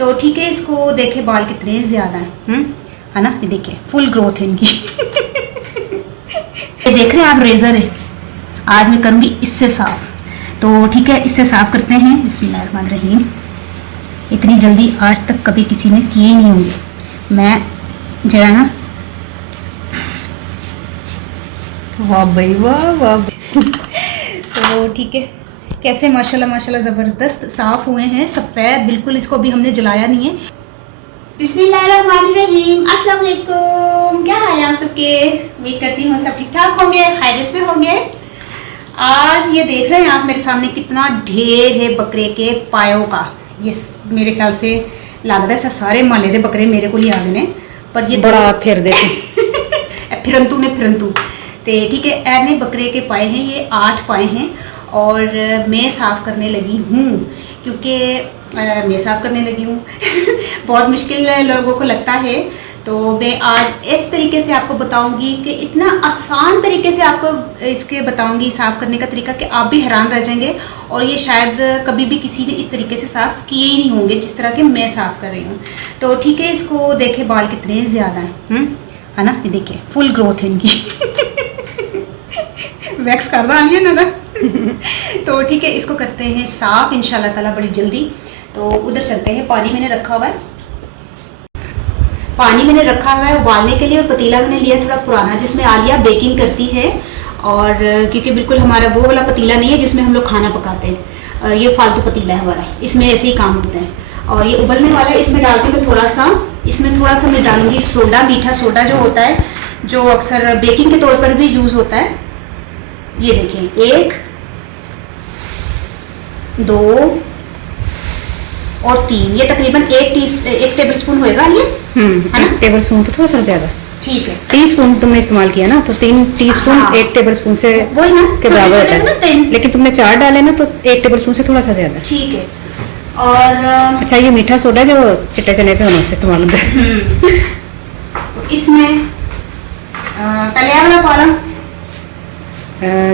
तो ठीक है, इसको देखे बाल कितने ज़्यादा हैं, है ना। ये देखिए फुल ग्रोथ है इनकी। ये देख रहे हैं आप, रेज़र है। आज मैं करूँगी इससे साफ। तो ठीक है, इससे साफ करते हैं। बिस्मिल्लाहिर्रहमानिर्रहीम। इतनी जल्दी आज तक कभी किसी ने किए ही नहीं होंगे। मैं जरा ना, वाह भाई वाह वाह। तो ठीक है, कैसे माशाल्लाह माशाल्लाह ज़बरदस्त साफ़ हुए हैं, सफ़ेद बिल्कुल। इसको अभी हमने जलाया नहीं है। बिस्मिल्लाहिर्रहमानिर्रहीम। अस्सलाम वालेकुम। क्या हाल है आप सबके? उम्मीद करती हूँ सब ठीक ठाक होंगे, खैरियत से होंगे। आज ये देख रहे हैं आप मेरे सामने कितना ढेर है बकरे के पायों का। ये मेरे ख्याल से लगता है सारे माले दे बकरे मेरे को ही आ गए, पर ये बड़ा फिर देखे फिरंतू ने फिरंतू। तो ठीक है, ऐने बकरे के पाए हैं, ये 8 पाए हैं। और मैं साफ़ करने लगी हूँ, क्योंकि मैं साफ़ करने लगी हूँ। बहुत मुश्किल लोगों को लगता है। तो मैं आज इस तरीके से आपको बताऊंगी कि इतना आसान तरीके से आपको इसके बताऊंगी साफ़ करने का तरीका कि आप भी हैरान रह जाएंगे। और ये शायद कभी भी किसी ने इस तरीके से साफ़ किए ही नहीं होंगे जिस तरह के मैं साफ़ कर रही हूँ। तो ठीक है, इसको देखे बाल कितने ज़्यादा हैं, है ना। ये देखिए फुल ग्रोथ है इनकी। वैक्स कर रहा है ना। तो ठीक है, इसको करते हैं साफ़ इंशाल्लाह ताला बड़ी जल्दी। तो उधर चलते हैं। पानी मैंने रखा हुआ है, उबालने के लिए। और पतीला मैंने लिया थोड़ा पुराना, जिसमें आलिया बेकिंग करती है। और क्योंकि बिल्कुल हमारा वो वाला पतीला नहीं है जिसमें हम लोग खाना पकाते हैं, ये फालतू पतीला है हमारा, इसमें ऐसे ही काम होते हैं। और ये उबलने वाला है, इसमें डालती हूँ थोड़ा सा मैं डालूंगी सोडा, मीठा सोडा जो होता है, जो अक्सर बेकिंग के तौर पर भी यूज़ होता है। ये देखिए 1 2 और 3, ये तकरीबन 1 टेबल स्पून होएगा ये, है ना। टेबल स्पून तो थोड़ा सा ज्यादा, ठीक है। टीस्पून तुमने इस्तेमाल किया ना, तो 3 टीस्पून हाँ। 1 टेबल स्पून से वही ना के बराबर होता ना, है। 3। लेकिन तुमने 4 डाले ना, तो 1 टेबल स्पून से थोड़ा सा ज्यादा। ठीक है। और अच्छा, ये मीठा सोडा जो चिट्टे चने पे होने से इस्तेमाल होता है। तो इसमें तलिया वाला पाला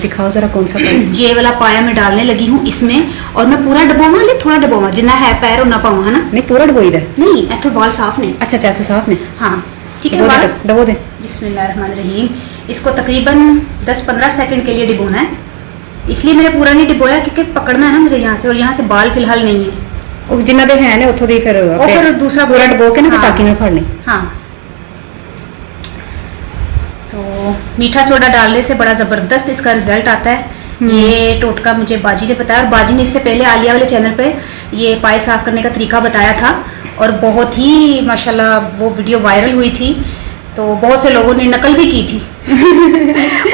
दिखाओ जरा कौन सा पाया। ये वाला पाया मैं डालने लगी हूँ इसमें। और मैं पूरा डबावा नहीं, थोड़ा डबावा, जितना है पैर उतना पाऊँ, है ना। नहीं पूरा डबोई दे। नहीं, इथों बाल साफ ने। अच्छा अच्छा, साफ ने। हाँ ठीक है, बाल डबो दे। बिस्मिल्लाहिर्रहमानिर्रहीम। इसको तकरीबन 10-15 सेकंड के लिए डिबोना है। इसलिए मैंने पूरा नहीं डिबोया क्योंकि पकड़ना है ना मुझे यहाँ से, और यहाँ से बाल फिलहाल नहीं है। जिन्ना दे है ने उथों दी फिर दूसरा पूरा डबो के ना हाँ, ताकि ना फड़नी। हाँ। तो मीठा सोडा डालने से बड़ा ज़बरदस्त इसका रिजल्ट आता है। ये टोटका मुझे बाजी ने बताया, और बाजी ने इससे पहले आलिया वाले चैनल पे ये पाए साफ करने का तरीका बताया था, और बहुत ही माशाल्लाह वो वीडियो वायरल हुई थी। तो बहुत से लोगों ने नकल भी की थी।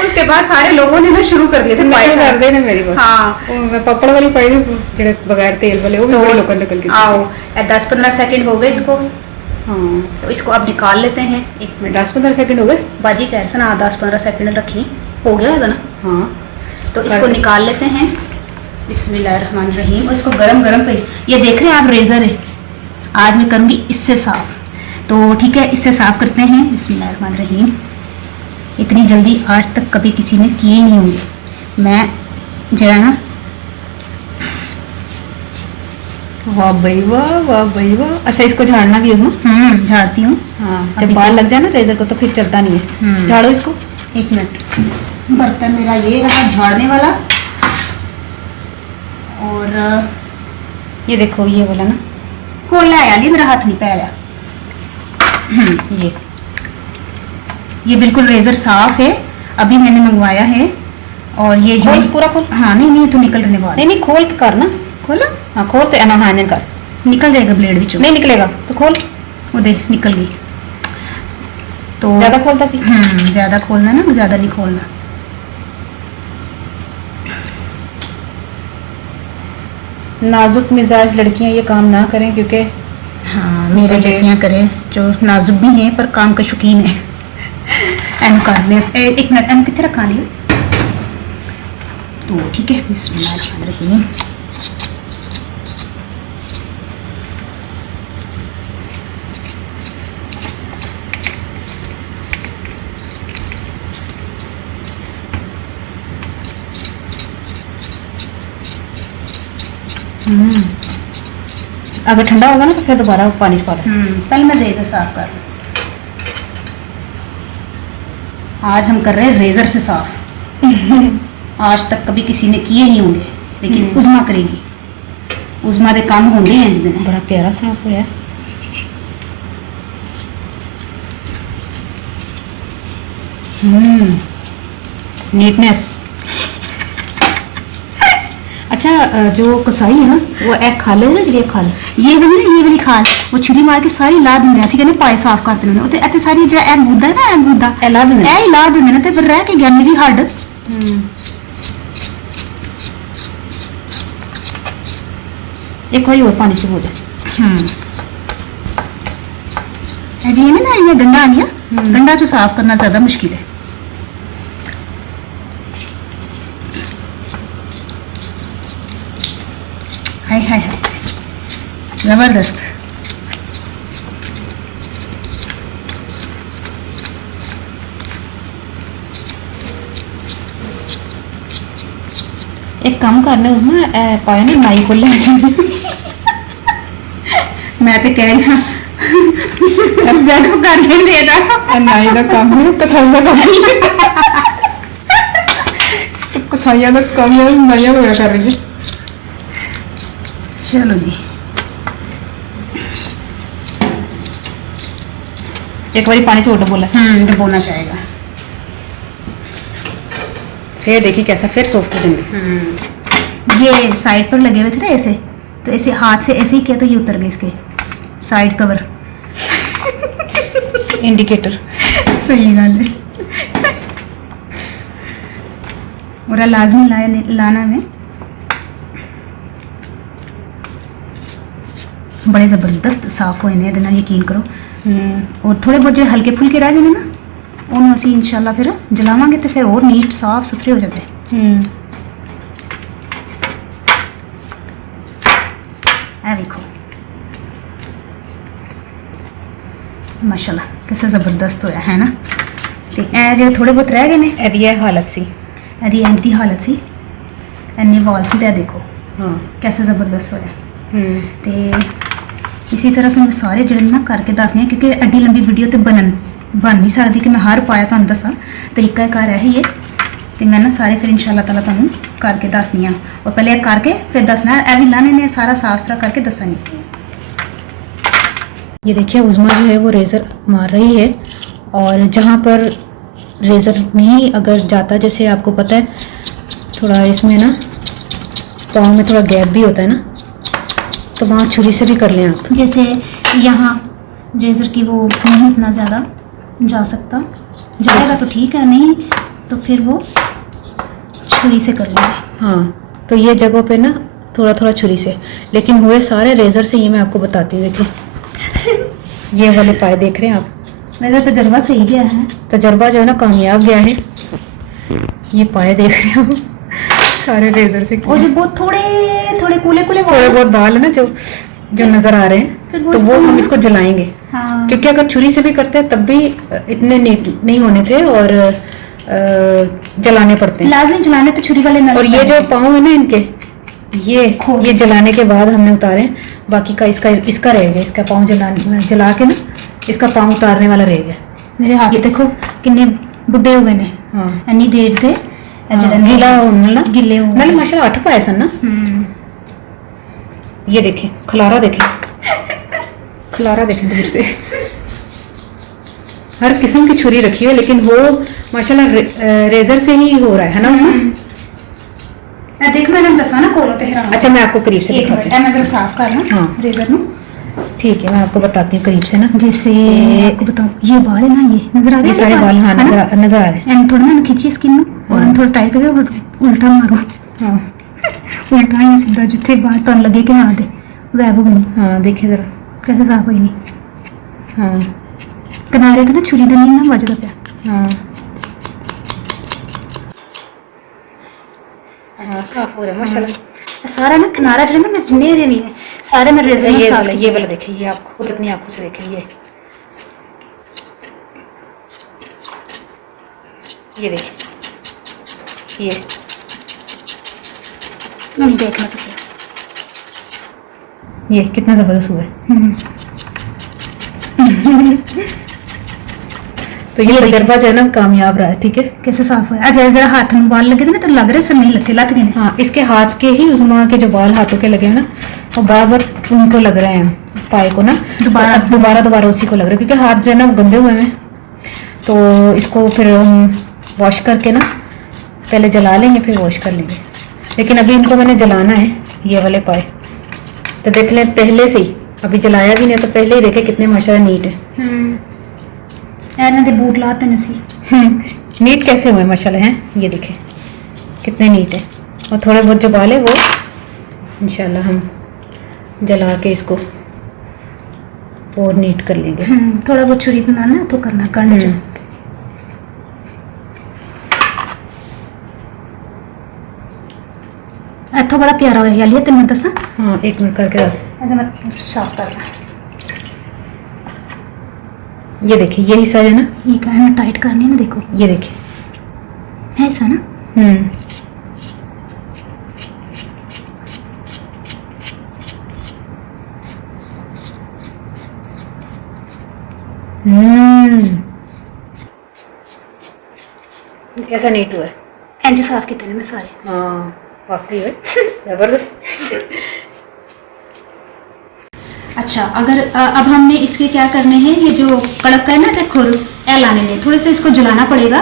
उसके बाद सारे लोगों ने ना शुरू कर दिए थे पाए साफ कर मेरी बात। हाँ, मैं पपड़ वाली पाई जेड़े बगैर तेल वाले, वो भी बड़े लोगों ने नकल की। आओ 10-15 सेकंड हो गए इसको। हाँ, तो इसको अब निकाल लेते हैं। 1 मिनट, 10-15 सेकंड हो गए। बाजी कह रहे ना 10-15 सेकंड रखी, हो गया है ना। हाँ, तो इसको निकाल लेते हैं। बिस्मिल्लाहिर्रहमानिर्रहीम। और इसको गरम गरम पे, ये देख रहे हैं आप, रेज़र है। आज मैं करूँगी इससे साफ़। तो ठीक है, इससे साफ़ करते हैं। बिस्मिल्लाहिर्रहमानिर्रहीम। इतनी जल्दी आज तक कभी किसी ने किए ही नहीं होंगे। मैं जरा ना, वाह भाई वाह, वाह भाई वाह। अच्छा, इसको झाड़ना भी है ना? झाड़ती हूँ। हाँ, जब बाल लग जाए ना रेजर को तो फिर चलता नहीं है। झाड़ो इसको। 1 मिनट। बर्तन मेरा ये रहा झाड़ने वाला। और ये देखो, ये वाला ना कोयला आया नहीं, मेरा हाथ नहीं पाया। ये बिल्कुल रेजर साफ है, अभी मैंने मंगवाया है। और ये जो पूरा खोल। हाँ, नहीं तो निकल रहे बाल। नहीं खोल के कर ना। खोला? हाँ खोलते है ना। हाँ कर, निकल जाएगा ब्लेड भी। नहीं निकलेगा तो खोल। वो देख निकल गई। तो ज्यादा खोलता सी। ज्यादा खोलना ना, ज्यादा नहीं खोलना। नाजुक मिजाज लड़कियां ये काम ना करें, क्योंकि हाँ, मेरे जैसियाँ करें जो नाजुक भी हैं पर काम का शौकीन है। एन कर ले 1 मिनट, एन कितने रखा लिया। तो ठीक है, बिस्मिल्लाहिर्रहमानिर्रहीम। अगर ठंडा होगा ना तो फिर दोबारा पानी पा लें। पहले मैं रेजर साफ कर लूँ। आज हम कर रहे हैं रेजर से साफ। आज तक कभी किसी ने किए नहीं होंगे, लेकिन उज़मा करेगी। उज़मा दे काम होंगे हैं जिन्हें। बड़ा प्यारा साफ होया। नीटनेस। अच्छा, जो कसाई है ना वो एक खाले ना जी खाल ये वाली खाल वो छुरी मार के सारी ला दिंदे ਅਸੀਂ ਕਹਿੰਦੇ ਪਾਏ ਸਾਫ਼ ਕਰ ਦਿੰਦੇ ਨੇ ਤੇ ਇੱਥੇ ਸਾਰੀ ਜਿਹੜਾ ਇਹ ਗੁੱਦਾ ਹੈ ਨਾ ਇਹ ਗੁੱਦਾ ਇਹ ਲਾ ਦਿੰਦੇ ਇਹ ਹੀ ਲਾ ਦਿੰਦੇ ਨੇ ਤੇ ਫਿਰ ਰਹਿ ਕੇ ਗਿਆ ਮੇਰੀ ਹੱਡ। एक बार और पानी से हो जाए। जी है ना ये गंदा आनिया गंदा जो साफ करना ज्यादा मुश्किल है। हाय हाय हाय जबरदस्त। एक काम करना उसमें पाया ना नाई खोले। मैं तो कह रही था वैक्स करके दे दा। नाई का काम है, कसाई का काम है। तो कसाइया का काम है, नाइया वगैरह कर रही है। चलो जी एक बार पानी छोड़ बोला डुबोना चाहेगा। फिर देखिए कैसा फिर सॉफ्ट हो जाएंगे। ये साइड पर लगे हुए थे ना ऐसे, तो ऐसे हाथ से ऐसे ही किया तो ये उतर गए इसके साइड कवर। इंडिकेटर सही गल है। और लाजमी लाना में बड़े ज़बरदस्त साफ होए ने ਇਹਦੇ ਨਾਲ यकीन करो। और थोड़े बहुत जो हल्के फुल्के रह जाने ना ਉਹਨੂੰ ਅਸੀਂ इंशाल्लाह फिर जलावांगे तो फिर और नीट साफ सुथरे हो जाते। ਇਹ ਵੇਖੋ माशाल्लाह कैसा ज़बरदस्त होया है ना। तो ਇਹ ਜਿਹੜੇ ਥੋੜੇ ਬਹੁਤ ਰਹਿ ਗਏ ਨੇ ਇਹਦੀ ਇਹ ਹਾਲਤ ਸੀ, ਇਹਦੀ ਐਂਡ ਦੀ ਹਾਲਤ ਸੀ, ਇੰਨੇ ਵਾਲ ਸੀ। ਤੇ ਇਹ ਦੇਖੋ हाँ कैसा ज़बरदस्त होया। तो इसी तरह फिर मैं सारे जड़े ना करके दसने, क्योंकि एड्डी लंबी वीडियो तो बन नहीं सकती कि मैं हर पाया तुहानू दसा। तरीका कार है ही है। तो मैं ना सारे फिर इंशाल्लाह ताला तुहानू करके दसनी हाँ। और पहले करके फिर दसना है भी लाने ने सारा साफ सुथरा करके दसानी। ये देखिए उज़मा जो है वो रेज़र मार रही है, और जहाँ पर रेज़र नहीं अगर जाता, जैसे आपको पता है थोड़ा इसमें ना पाँव में थोड़ा गैप भी होता है ना, तो वहाँ छुरी से भी कर लें आप। जैसे यहाँ रेज़र की वो नहीं इतना ज़्यादा जा सकता, जाएगा तो ठीक है, नहीं तो फिर वो छुरी से कर लेंगे। हाँ, तो ये जगह पे ना थोड़ा थोड़ा छुरी से, लेकिन हुए सारे रेज़र से। ये मैं आपको बताती हूँ, देखिए ये वाले पाए देख रहे हैं आप, मेरा तजर्बा सही गया है। तजर्बा जो है ना कामयाब गया है। ये पाए देख रहे हो सारे रेज़र से। और जो बहुत थोड़े थोड़े कूले थोड़े बहुत बाल है ना जो नजर आ रहे हैं, फिर तो वो हम इसको जलाएंगे। हाँ। क्योंकि अगर छुरी से भी करते हैं तब भी इतने नीट नहीं होने थे, और जलाने पड़ते हैं लाजमी जलाने तो छुरी वाले और ये जो पाँव है ना इनके, ये जलाने के बाद हमने उतारे। बाकी का इसका रहेगा, इसका पाँव जला के ना इसका पाँव उतारने वाला रहेगा। मेरे हाथ देखो किन्ने बुढ़े हो गए ने। हाँ इन्नी देर थे गीला होने गिले हो नाले माशाल्लाह 8 पाए सन ना। ये देखें खलारा देखें, खलारा देखें दूर से। हर किस्म की छुरी रखी है, लेकिन वो माशाल्लाह रेजर से ही हो रहा है ना। देख मैंने दसा ना कोलो ते हराम। अच्छा मैं आपको करीब से दिखाती हूँ। मैं जरा साफ कर ला हाँ रेजर नु। ठीक है मैं आपको बताती हूँ करीब से ना। जैसे आपको बताऊँ ये बाल है ना, ये नजर आ रहे हैं, ये सारे बाल हाँ नजर आ रहे हैं। एंड थोड़ा ना खींचिए स्किन नु और थोड़ा टाइट करके उल्टा मारो। हाँ उल्टा ही सीधा जिथे बाल तो लगे कि हाँ दे गायब हो गई। हाँ देखिए जरा कैसे साफ हुई नहीं। हाँ किनारे तो ना छुरी दे नहीं ना बजदा पिया। हाँ हाँ साफ हो रहा है माशाल्लाह। सारा ना किनारा जो ना मैं जिन्ने दे नहीं है सारे मैं रेजर में साफ ये वाला देखिए, ये आप खुद अपनी आंखों से देखें। ये देखिए ये नहीं देखना तुझे ये कितना ज़बरदस्त हुआ है। तो ये तजर्बा जो है ना कामयाब रहा है। ठीक है, कैसे साफ हुआ? अच्छा जरा हाथ में बाल लगे थे ना तो लग रहे सर नहीं लगे लत गए। हाँ, इसके हाथ के ही उस्मा के जो बाल हाथों के लगे हैं ना वो बार बार उनको लग रहे हैं पाए को ना, दोबारा उसी को लग रहा है क्योंकि हाथ जो है ना वो गंदे हुए हैं। तो इसको फिर हम वॉश करके ना पहले जला लेंगे फिर वॉश कर लेंगे। लेकिन अभी इनको मैंने जलाना है ये वाले पाए। तो देख लें पहले से ही, अभी जलाया भी नहीं तो पहले ही देखे कितने माशाल्लाह नीट है। दे बूट लाते नसी नीट कैसे हुए माशाल्लाह हैं, ये देखें कितने नीट है। और थोड़े बहुत जो बाल है वो इंशाल्लाह हम जला के इसको और नीट कर लेंगे। थोड़ा बहुत छुरी बनाना तो करना करना जो इतना बड़ा प्यारा हो गया। तेन मैं दसा। हाँ, 1 मिनट करके दस। मैं साफ करना। ये देखिए ये हिस्सा है ना, ये क्या टाइट करनी है ना, देखो ये देखिए ऐसा ना। कैसा नीट हुआ है। इंज साफ कितने मैं सारे। हाँ वाकई है जबरदस्त। अच्छा अगर अब हमने इसके क्या करने हैं, ये जो कड़क है ना देखो ए लाने में थोड़े से इसको जलाना पड़ेगा।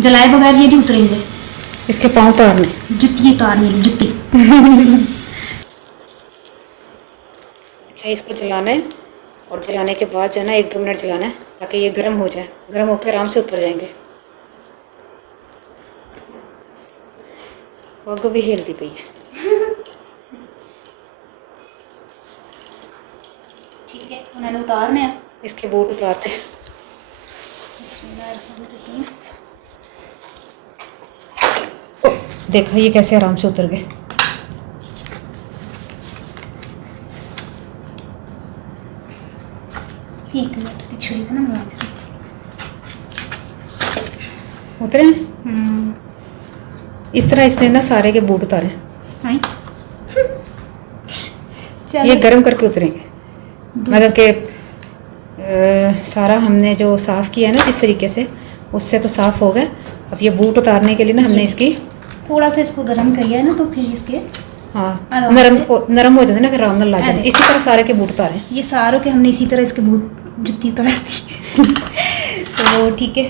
जलाए बगैर ये नहीं उतरेंगे। इसके पाँव उतारने, जुत्ती उतारनी है, जुत्ती। अच्छा इसको जलाना है और जलाने के बाद जो है ना 1-2 मिनट जलाना है ताकि ये गर्म हो जाए। गर्म होकर आराम से उतर जाएंगे। वगो भी हिलती पई है। ठीक है, उन्होंने उतारने हैं। इसके बूट उतारते हैं। बिस्मिल्लाहिर्रहमानिर्रहीम। देखा ये कैसे आराम से उतर गए। एक मिनट की छुरी का ना आवाज उतरे हैं? इस तरह इसने ना सारे के बूट उतारे। ये गर्म करके उतरेंगे। मतलब कि सारा हमने जो साफ़ किया है ना जिस तरीके से, उससे तो साफ़ हो गए। अब ये बूट उतारने के लिए ना हमने इसकी थोड़ा सा इसको गर्म किया है ना, तो फिर इसके हाँ नरम हो जाते ना, फिर आराम ला जाते। इसी तरह सारे के बूट उतारे। ये सारों के हमने इसी तरह इसके बूट जुत्ती उतार दी। तो ठीक है,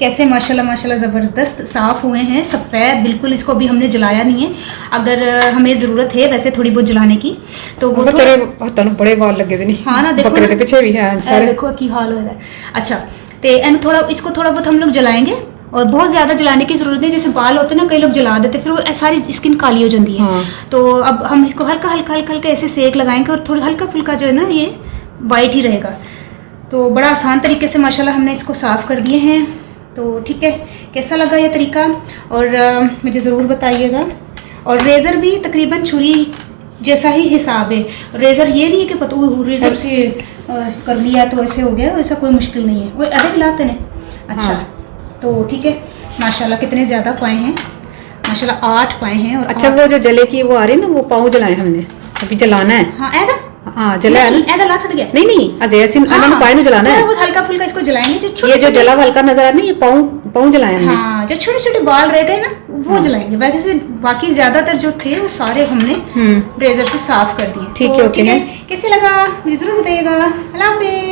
कैसे माशाल्लाह माशाल्लाह ज़बरदस्त साफ़ हुए हैं, सफ़ेद बिल्कुल। इसको भी हमने जलाया नहीं है। अगर हमें ज़रूरत है वैसे थोड़ी बहुत जलाने की तो वो तेरे हाथों में बड़े बाल लगे थे नहीं। हाँ ना, देखो बकरे के पीछे भी है सारे। देखो की हाल हो रहा है। अच्छा तो थोड़ा इसको थोड़ा बहुत हम लोग जलाएंगे और बहुत ज़्यादा जलाने की ज़रूरत है। जैसे बाल होते हैं ना, कई लोग जला देते फिर वो सारी स्किन काली हो जाती है। हाँ। तो अब हम इसको हल्का हल्का हल्का हल्का ऐसे सेक लगाएंगे और थोड़ा हल्का फुल्का जो है ना ये वाइट ही रहेगा। तो बड़ा आसान तरीके से माशाल्लाह हमने इसको साफ़ कर दिए हैं। तो ठीक है, कैसा लगा ये तरीका और मुझे ज़रूर बताइएगा। और रेज़र भी तकरीबन छुरी जैसा ही हिसाब है। रेज़र ये नहीं है कि पता रेज़र से कर लिया तो ऐसे हो गया, ऐसा कोई मुश्किल नहीं है। वो अरे लाते हैं। अच्छा हाँ। तो ठीक है, माशाल्लाह कितने ज़्यादा पाए हैं, माशाल्लाह 8 पाए हैं। और अच्छा वो जो जले की वो आ रही है ना, वो पाँव जलाए हमने, अभी जलाना है। हाँ ऐदा हाँ जला है ना, ऐदा ला था गया नहीं अजैसिन अनन पाए नु जलाना है। वो हल्का फुल्का इसको जलाएंगे। ये जो जला हल्का नजर आ रहा है ये पाँव जलाए हमने। हाँ, जो छोटे छोटे बाल रह गए ना वो जलाएंगे। वैसे बाकी ज्यादातर जो थे वो सारे हमने रेजर से साफ कर दिए। ठीक है, ओके है। कैसे लगा मुझे जरूर बताइएगा। अल्लाह हाफिज़।